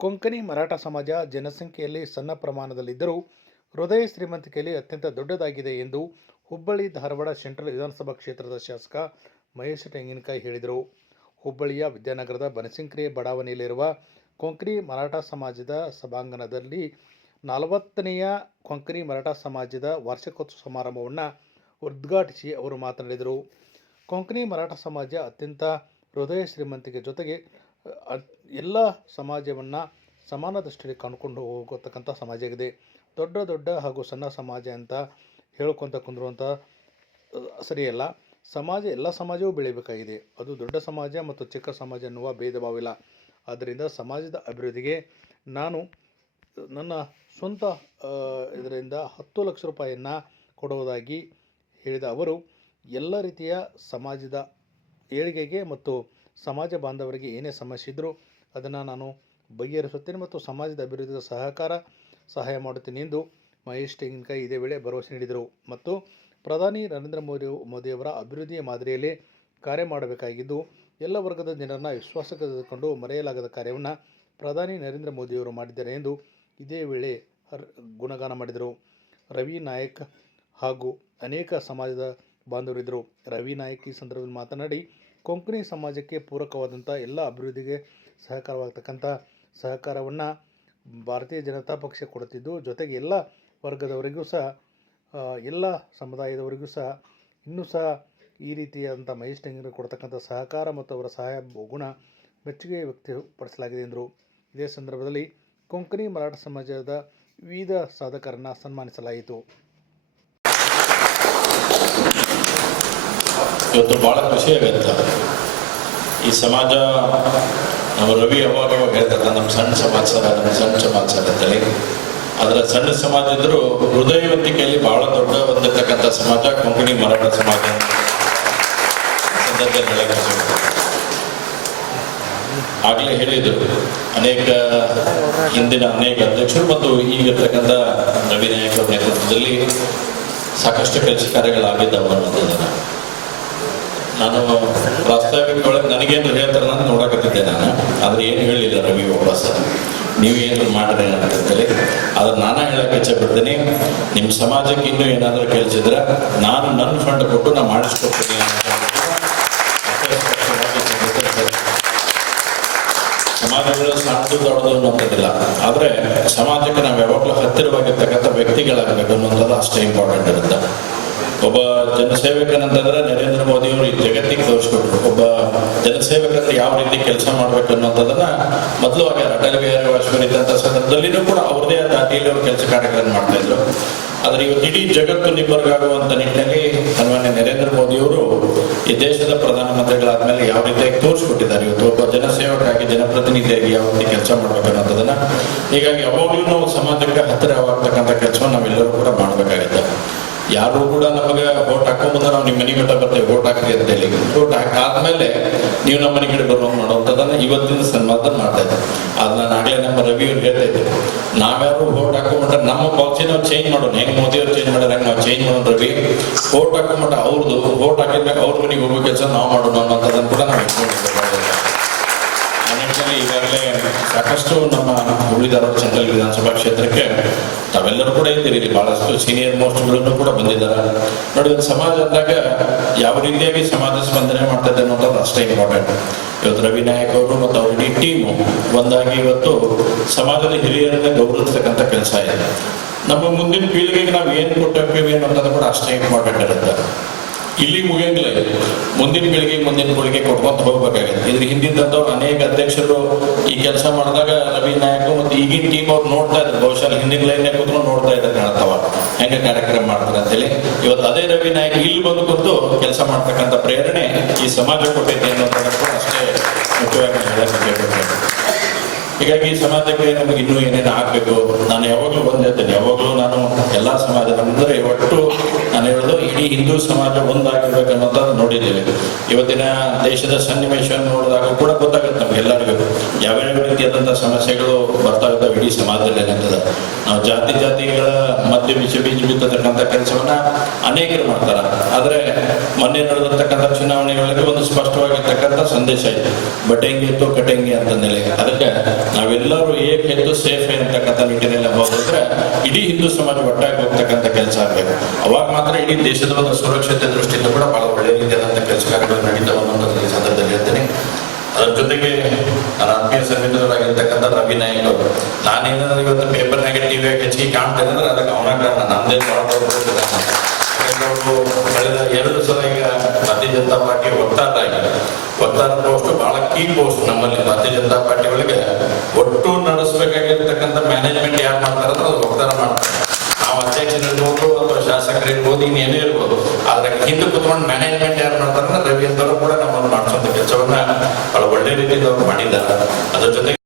ಕೊಂಕಣಿ ಮರಾಠ ಸಮಾಜ ಜನಸಂಖ್ಯೆಯಲ್ಲಿ ಸಣ್ಣ ಪ್ರಮಾಣದಲ್ಲಿದ್ದರೂ ಹೃದಯ ಶ್ರೀಮಂತಿಕೆಯಲ್ಲಿ ಅತ್ಯಂತ ದೊಡ್ಡದಾಗಿದೆ ಎಂದು ಹುಬ್ಬಳ್ಳಿ, ಧಾರವಾಡ ಸೆಂಟ್ರಲ್ ವಿಧಾನಸಭಾ ಕ್ಷೇತ್ರದ ಶಾಸಕ ಮಹೇಶ್ ತೆಂಗಿನಕಾಯಿ ಹೇಳಿದರು. ಹುಬ್ಬಳ್ಳಿಯ ವಿದ್ಯಾನಗರದ ಬನಶಂಕರಿ ಬಡಾವಣೆಯಲ್ಲಿರುವ ಕೊಂಕಣಿ ಮರಾಠ ಸಮಾಜದ ಸಭಾಂಗಣದಲ್ಲಿ ನಲವತ್ತನೆಯ ಕೊಂಕಣಿ ಮರಾಠ ಸಮಾಜದ ವಾರ್ಷಿಕೋತ್ಸವ ಸಮಾರಂಭವನ್ನು ಉದ್ಘಾಟಿಸಿ ಅವರು ಮಾತನಾಡಿದರು. ಕೊಂಕಣಿ ಮರಾಠ ಸಮಾಜ ಅತ್ಯಂತ ಹೃದಯ ಶ್ರೀಮಂತಿಕೆ ಜೊತೆಗೆ ಎಲ್ಲ ಸಮಾಜವನ್ನು ಸಮಾನ ದೃಷ್ಟಿಯಲ್ಲಿ ಕಾಣ್ಕೊಂಡು ಹೋಗತಕ್ಕಂಥ ಸಮಾಜ ಆಗಿದೆ. ದೊಡ್ಡ ದೊಡ್ಡ ಹಾಗೂ ಸಣ್ಣ ಸಮಾಜ ಅಂತ ಹೇಳ್ಕೊತ ಕುಂದಿರುವಂಥ ಸರಿಯಲ್ಲ ಸಮಾಜ, ಎಲ್ಲ ಸಮಾಜವೂ ಬೆಳಿಬೇಕಾಗಿದೆ. ಅದು ದೊಡ್ಡ ಸಮಾಜ ಮತ್ತು ಚಿಕ್ಕ ಸಮಾಜ ಎನ್ನುವ ಭೇದ ಭಾವಿಲ್ಲ ಆದ್ದರಿಂದ ಸಮಾಜದ ಅಭಿವೃದ್ಧಿಗೆ ನಾನು ನನ್ನ ಸ್ವಂತ ಇದರಿಂದ ಹತ್ತು ಲಕ್ಷ ರೂಪಾಯಿಯನ್ನು ಕೊಡುವುದಾಗಿ ಹೇಳಿದ ಅವರು, ಎಲ್ಲ ರೀತಿಯ ಸಮಾಜದ ಏಳಿಗೆಗೆ ಮತ್ತು ಸಮಾಜ ಬಾಂಧವರಿಗೆ ಏನೇ ಸಮಸ್ಯೆ ಇದ್ದರೂ ಅದನ್ನು ನಾನು ಬಗೆಹರಿಸುತ್ತೇನೆ ಮತ್ತು ಸಮಾಜದ ಅಭಿವೃದ್ಧಿಗೆ ಸಹಕಾರ, ಸಹಾಯ ಮಾಡುತ್ತೇನೆ ಎಂದು ಮಹೇಶ್ ತೆಂಗಿನಕಾಯಿ ಇದೇ ವೇಳೆ ಭರವಸೆ ನೀಡಿದರು. ಮತ್ತು ಪ್ರಧಾನಿ ನರೇಂದ್ರ ಮೋದಿ, ಮೋದಿಯವರ ಅಭಿವೃದ್ಧಿಯ ಮಾದರಿಯಲ್ಲಿ ಕಾರ್ಯ ಮಾಡಬೇಕಾಗಿದ್ದು, ಎಲ್ಲ ವರ್ಗದ ಜನರನ್ನು ವಿಶ್ವಾಸಕ್ಕೆ ತೆಗೆದುಕೊಂಡು ಮರೆಯಲಾಗದ ಕಾರ್ಯವನ್ನು ಪ್ರಧಾನಿ ನರೇಂದ್ರ ಮೋದಿಯವರು ಮಾಡಿದ್ದಾರೆ ಎಂದು ಇದೇ ವೇಳೆ ಗುಣಗಾನ ಮಾಡಿದರು. ರವಿ ನಾಯಕ್ ಹಾಗೂ ಅನೇಕ ಸಮಾಜದ ಬಾಂಧವರಿದ್ದರು ರವಿ ನಾಯಕ್ ಈ ಸಂದರ್ಭದಲ್ಲಿ ಮಾತನಾಡಿ ಕೊಂಕಣಿ ಸಮಾಜಕ್ಕೆ ಪೂರಕವಾದಂಥ ಎಲ್ಲ ಅಭಿವೃದ್ಧಿಗೆ ಸಹಕಾರವಾಗತಕ್ಕಂಥ ಸಹಕಾರವನ್ನು ಭಾರತೀಯ ಜನತಾ ಪಕ್ಷ ಕೊಡುತ್ತಿದ್ದು, ಜೊತೆಗೆ ಎಲ್ಲ ವರ್ಗದವರಿಗೂ ಸಹ ಎಲ್ಲ ಸಮುದಾಯದವರಿಗೂ ಸಹ ಇನ್ನೂ ಸಹ ಈ ರೀತಿಯಾದಂಥ ಮಹೇಶ್ ಕೊಡ್ತಕ್ಕಂಥ ಸಹಕಾರ ಮತ್ತು ಅವರ ಸಹಾಯ ಗುಣ ಮೆಚ್ಚುಗೆ ವ್ಯಕ್ತಪಡಿಸಲಾಗಿದೆ ಎಂದರು. ಇದೇ ಸಂದರ್ಭದಲ್ಲಿ ಕೊಂಕಣಿ ಮರಾಠ ಸಮಾಜದ ವಿವಿಧ ಸಾಧಕರನ್ನು ಸನ್ಮಾನಿಸಲಾಯಿತು. ಇವತ್ತು ಭಾಳ ಖುಷಿ ಆಗತ್ತೆ. ಈ ಸಮಾಜ, ನಮ್ಮ ರವಿ ಯಾವಾಗ ಹೇಳ್ತಾರೆ ನಮ್ಮ ಸಣ್ಣ ಸಮಾಜ ನಮ್ಮ ಸಣ್ಣ ಸಮಾಜ ಅಂತೇಳಿ. ಅದರ ಸಣ್ಣ ಸಮಾಜ ಇದ್ರು ಹೃದಯವಂತಿಕೆಯಲ್ಲಿ ಬಹಳ ದೊಡ್ಡ ಹೊಂದಿರತಕ್ಕಂಥ ಸಮಾಜ, ಕೊಂಕಣಿ ಮರಾಠ ಸಮಾಜ. ಆಗಲೇ ಹೇಳಿದ್ರು, ಅನೇಕ ಹಿಂದಿನ ಅನೇಕ ಅಧ್ಯಕ್ಷರು ಮತ್ತು ಈಗಿರ್ತಕ್ಕಂಥ ರವಿ ನಾಯಕ್ ನೇತೃತ್ವದಲ್ಲಿ ಸಾಕಷ್ಟು ಕೆಲಸ ಕಾರ್ಯಗಳಾಗಿದ್ದಾವೆ ಅನ್ನೋದನ್ನ ನಾನು ಪ್ರಾಸ್ತಾವಿಕ ಒಳಗೆ ನನಗೇನು ಹೇಳ್ತಾರೆ ನಾನು ನೋಡಕತ್ತಿದ್ದೆ ನಾನು. ಆದ್ರೆ ಏನು ಹೇಳಿಲ್ಲ ರವಿ ವಾಪಸ್ ನೀವು ಏನು ಮಾಡ್ರಿ ಅಂತೇಳಿ ಆದ್ರೆ ನಾನು ಹೇಳಕ್ಕೆ ಇಚ್ಛೆ ಬಿಡ್ತೀನಿ ನಿಮ್ಮ ಸಮಾಜಕ್ಕೆ ಇನ್ನೂ ಏನಾದರೂ ಕೇಳಿಸಿದ್ರೆ ನಾನು ನನ್ನ ಫಂಡ್ ಕೊಟ್ಟು ನಾನು ಮಾಡಿಸ್ಕೊಡ್ತೀನಿ. ಸಮಾಜಗಳು ಸಣ್ಣದು ದೊಡ್ಡದು ಅನ್ನೋದಿಲ್ಲ ಆದ್ರೆ ಸಮಾಜಕ್ಕೆ ನಾವು ಯಾವಾಗಲೂ ಹತ್ತಿರವಾಗಿರ್ತಕ್ಕಂಥ ವ್ಯಕ್ತಿಗಳಾಗಬೇಕು ಅನ್ನೋದು ಅಷ್ಟೇ ಇಂಪಾರ್ಟೆಂಟ್ ಇರುತ್ತೆ. ಒಬ್ಬ ಜನಸೇವಕನಂತಂದ್ರೆ ನರೇಂದ್ರ ಮೋದಿ ಅವರು ಈ ಜಗತ್ತಿಗೆ ತೋರಿಸ್ಕೊಟ್ರು. ಒಬ್ಬ ಜನಸೇವಕರು ಯಾವ ರೀತಿ ಕೆಲಸ ಮಾಡ್ಬೇಕು ಅನ್ನೋದನ್ನ ಮೊದಲು ಆಗ ಅಟಲ್ ಬಿಹಾರಿ ವಾಜಪೇಯಿ ಇದ್ದಂಥ ಸಂದರ್ಭದಲ್ಲಿನೂ ಕೂಡ ಅವ್ರದೇ ಆದ ಅಟಿಯಲ್ಲಿ ಅವರು ಕೆಲಸ ಕಾರ್ಯಗಳನ್ನು ಮಾಡ್ತಾ ಇದ್ರು. ಆದ್ರೆ ಇವತ್ತು ಇಡೀ ಜಗತ್ತು ನಿಬ್ಬರ್ಗಾಗುವಂತ ನಿಟ್ಟಿನಲ್ಲಿ ಸನ್ಮಾನ್ಯ ನರೇಂದ್ರ ಮೋದಿ ಅವರು ಈ ದೇಶದ ಪ್ರಧಾನಮಂತ್ರಿಗಳಾದ್ಮೇಲೆ ಯಾವ ರೀತಿಯಾಗಿ ತೋರಿಸ್ಕೊಟ್ಟಿದ್ದಾರೆ. ಇವತ್ತು ಒಬ್ಬ ಜನಸೇವಕಾಗಿ ಜನಪ್ರತಿನಿಧಿಯಾಗಿ ಯಾವ ರೀತಿ ಕೆಲಸ ಮಾಡ್ಬೇಕು ಅನ್ನೋದನ್ನ ಹೀಗಾಗಿ ಯಾವಾಗಲೂ ನಾವು ಸಮಾಜಕ್ಕೆ ಹತ್ತಿರವಾಗ್ತಕ್ಕಂಥ ಕೆಲಸವನ್ನು ನಾವೆಲ್ಲರೂ ಕೂಡ ಮಾಡ್ಬೇಕಾಗುತ್ತೆ. ಯಾರು ಕೂಡ ನಮಗೆ ಓಟ್ ಹಾಕೊಂಬಂದ ನಾವು ನಿಮ್ಮ ಮನೆ ಮಟ್ಟ ಬರ್ತೇವೆ ಓಟ್ ಹಾಕ್ರಿ ಅಂತ ಹೇಳಿ. ವೋಟ್ ಹಾಕಾದ್ಮೇಲೆ ನೀವು ನಮ್ಮ ಮನೆ ಕಡೆ ಬರುವಂಗ ಮಾಡುವಂಥದ್ದನ್ನ ಇವತ್ತಿನ ಸನ್ಮಾನ ಮಾಡ್ತಾ ಇದ್ದೆ ಅದನ್ನ ನಾನು ಆಗ್ಲೇ ನಮ್ಮ ರವಿ ಅವ್ರು ಹೇಳ್ತಾ ಇದ್ದೆ, ನಾವ್ಯಾರು ಓಟ್ ಹಾಕೊಂಡ್ರೆ ನಮ್ಮ ಪಾಲಿಸಿ ನಾವು ಚೇಂಜ್ ಮಾಡೋಣ. ಹೆಂಗ್ ಮೋದಿ ಅವ್ರು ಚೇಂಜ್ ಮಾಡ್ಯಾರ ನಾವು ಚೇಂಜ್ ಮಾಡೋಣ ರವಿ? ಓಟ್ ಹಾಕೊಂಡ್ಬಿಟ್ಟ ಅವ್ರದ್ದು ಓಟ್ ಹಾಕಿದ್ಮೇಲೆ ಅವ್ರ ಮನೆಗೆ ಹೋಗೋ ಕೆಲಸ ನಾವು ಮಾಡೋಣ ಅನ್ನೋಂಥದ್ದನ್ನು ಕೂಡ ನಾವು ಇಟ್ಕೊಂಡಿದ್ದೇವೆ. ಈಗಾಗಲೇ ಸಾಕಷ್ಟು ನಮ್ಮ ಉಳಿದಾರ ಸೆಂಟ್ರಲ್ ವಿಧಾನಸಭಾ ಕ್ಷೇತ್ರಕ್ಕೆ ತಾವೆಲ್ಲರೂ ಕೂಡ ಇದ್ದೀರಿ. ಇಲ್ಲಿ ಬಹಳಷ್ಟು ಸೀನಿಯರ್ ಮೋಸ್ಟ್ಗಳನ್ನು ಕೂಡ ಬಂದಿದ್ದಾರೆ. ನೋಡಿ ಸಮಾಜ ಅಂದಾಗ ಯಾವ ರೀತಿಯಾಗಿ ಸಮಾಜ ಸ್ಪಂದನೆ ಮಾಡ್ತದೆ ಅನ್ನೋದು ಅಷ್ಟೇ ಇಂಪಾರ್ಟೆಂಟ್ ಇವತ್ತು ರವಿ ನಾಯಕ್ ಅವರು ಮತ್ತು ಅವ್ರ ಇಡೀ ಟೀಮು ಒಂದಾಗಿ ಇವತ್ತು ಸಮಾಜದ ಹಿರಿಯರನ್ನ ಗೌರವಿಸ್ತಕ್ಕಂಥ ಕೆಲಸ ಇದೆ. ನಮ್ಮ ಮುಂದಿನ ಪೀಳಿಗೆಗೆ ನಾವು ಏನು ಕೊಟ್ಟಿರ್ತೀವಿ ಅನ್ನೋದು ಕೂಡ ಅಷ್ಟೇ ಇಂಪಾರ್ಟೆಂಟ್ ಇರುತ್ತೆ. ಇಲ್ಲಿ ಮುಗಿಯಂಗಿಲ್ಲ ಇದು. ಮುಂದಿನ ಪೀಳಿಗೆ ಮುಂದಿನ ಪೀಳಿಗೆ ಕೊಟ್ಕೊಂತ ಹೋಗ್ಬೇಕಾಗಿತ್ತು ಇದ್ರ ಹಿಂದಿದ್ದಂಥವ್ರು ಅನೇಕ ಅಧ್ಯಕ್ಷರು ಈ ಕೆಲಸ ಮಾಡಿದಾಗ ರವಿ ನಾಯಕ್ ಮತ್ತು ಈಗಿನ ಟೀಮ್ ಅವ್ರು ನೋಡ್ತಾ ಇದ್ರು ಬಹುಶಃ ಹಿಂದಿನ ಲೈನ್ ಕೂತ್ಕೊಂಡು ನೋಡ್ತಾ ಇದ್ದಾರೆ ಕಾಣ್ತಾವ ಹೆಂಗೆ ಕಾರ್ಯಕ್ರಮ ಮಾಡ್ತಾರೆ ಅಂತೇಳಿ ಇವತ್ತು ಅದೇ ರವಿ ನಾಯಕ್ ಇಲ್ಲಿ ಬಂದು ಕೂತು ಕೆಲಸ ಮಾಡ್ತಕ್ಕಂಥ ಪ್ರೇರಣೆ ಈ ಸಮಾಜ ಕೊಟ್ಟೈತೆ ಅನ್ನೋದನ್ನ ಕೂಡ ಅಷ್ಟೇ ಮುಖ್ಯವಾಗಿ ಹೇಳಕ್ಕೆ. ಹೀಗಾಗಿ ಈ ಸಮಾಜಕ್ಕೆ ನಮಗೆ ಇನ್ನೂ ಏನೇನು ಆಗ್ಬೇಕು? ನಾನು ಯಾವಾಗಲೂ ಬಂದಿರ್ತೇನೆ ಯಾವಾಗಲೂ ನಾನು ಎಲ್ಲಾ ಸಮಾಜ ಅಂದ್ರೆ ಒಟ್ಟು ನಾನು ಹೇಳೋದು ಇಡೀ ಹಿಂದೂ ಸಮಾಜ ಒಂದಾಗಿರ್ಬೇಕು ಅನ್ನೋದನ್ನ ನೋಡಿದ್ದೇವೆ. ಇವತ್ತಿನ ದೇಶದ ಸನ್ನಿವೇಶವನ್ನು ನೋಡಿದಾಗ ಕೂಡ ಗೊತ್ತಾಗುತ್ತೆ ಎಲ್ಲರಿಗೂ ಯಾವ್ಯಾವ ರೀತಿಯಾದಂತಹ ಸಮಸ್ಯೆಗಳು ಬರ್ತಾ ಇಡೀ ಸಮಾಜದಲ್ಲಿ ಏನಾಗ್ತದೆ ನಾವು ಜಾತಿ ಜಾತಿಗಳ ಮಧ್ಯ ವಿಷ ಬೀಜ ಬಿತ್ತತಕ್ಕಂಥ ಕೆಲಸವನ್ನ ಅನೇಕರು ಮಾಡ್ತಾರೆ. ಆದರೆ ಮೊನ್ನೆ ನಡೆದಿರ್ತಕ್ಕಂಥ ಚುನಾವಣೆಗಳಲ್ಲಿ ಒಂದು ಸ್ಪಷ್ಟವಾಗಿರ್ತಕ್ಕಂಥ ಸಂದೇಶ ಇದೆ. ಬಟೆಂಗಿ ಇತ್ತು ಕಟೆಂಗಿ ಅಂತಂದೇಳಿ ಅದಕ್ಕೆ ನಾವೆಲ್ಲರೂ ಏಕ್ ಎದ್ದು ಸೇಫ್ ಅಂತಕ್ಕಂಥ ನಿಟ್ಟಿನಲ್ಲಿ ಹೋಗಿದ್ರೆ ಇಡೀ ಹಿಂದೂ ಸಮಾಜ ಒಟ್ಟಾಗಿ ಹೋಗ್ತಕ್ಕಂಥ ಕೆಲಸ ಆಗಬೇಕು. ಅವಾಗ ಮಾತ್ರ ಇಡೀ ದೇಶದ ಒಂದು ಸುರಕ್ಷತೆ ದೃಷ್ಟಿಯಿಂದ ಕೂಡ ಬಹಳ ಒಳ್ಳೆಯ ರೀತಿಯಾದಂಥ ಕೆಲಸ ಕಾರ್ಯಗಳು ನಡೀತಾವೆ ಈ ಹೇಳ್ತೀನಿ ಅದ್ರ ಜೊತೆಗೆ ನನ್ನ ಆತ್ಮೀಯ ಸನ್ನಿಹಿತರಾಗಿರ್ತಕ್ಕಂಥ ರವಿ ನಾಯಕ್ ನಾನೇನಾದ್ರೂ ಇವತ್ತು ಪೇಪರ್ನಾಗ ಟಿವಿಯಾಗ ಹೆಚ್ಚಿಗೆ ಕಾಣ್ತೇನೆ ಅಂದ್ರೆ ಅದಕ್ಕೆ ಅವನ ಕಾರಣ. ಯಾಕಂದ್ರೆ ಅವರು ಕಳೆದ ಎರಡು ಸಲ ಈಗ ಭಾರತೀಯ ಜನತಾ ಪಾರ್ಟಿ ವಕ್ತಾರರಾಗಿ ವಕ್ತಾರ ಪೋಸ್ಟ್ ಬಹಳ ಕೀ ಪೋಸ್ಟ್ ನಮ್ಮಲ್ಲಿ ಭಾರತೀಯ ಜನತಾ ಪಾರ್ಟಿ ಒಳಗೆ. ಒಟ್ಟು ನಡೆಸಬೇಕಾಗಿರ್ತಕ್ಕಂಥ ಮ್ಯಾನೇಜ್ಮೆಂಟ್ ಯಾರು ಮಾಡ್ತಾರೆ ಅದು ವಕ್ತಾರ ಮಾಡ್ತಾರೆ. ನಾವು ಅಧ್ಯಕ್ಷರಿರ್ಬೋದು ಅಥವಾ ಶಾಸಕರಿರ್ಬೋದು ಇನ್ನೇನೇ ಇರ್ಬೋದು. ಆದ್ರೆ ಹಿಂದೆ ಕುತ್ಕೊಂಡು ಮ್ಯಾನೇಜ್ಮೆಂಟ್ ಯಾರು ಮಾಡ್ತಾರೆ ರವಿ ಅಂತವರು ಕೂಡ ಅವ್ರು ಮಾಡಿದ್ದಾರೆ ಅದ್ರ ಜೊತೆಗೆ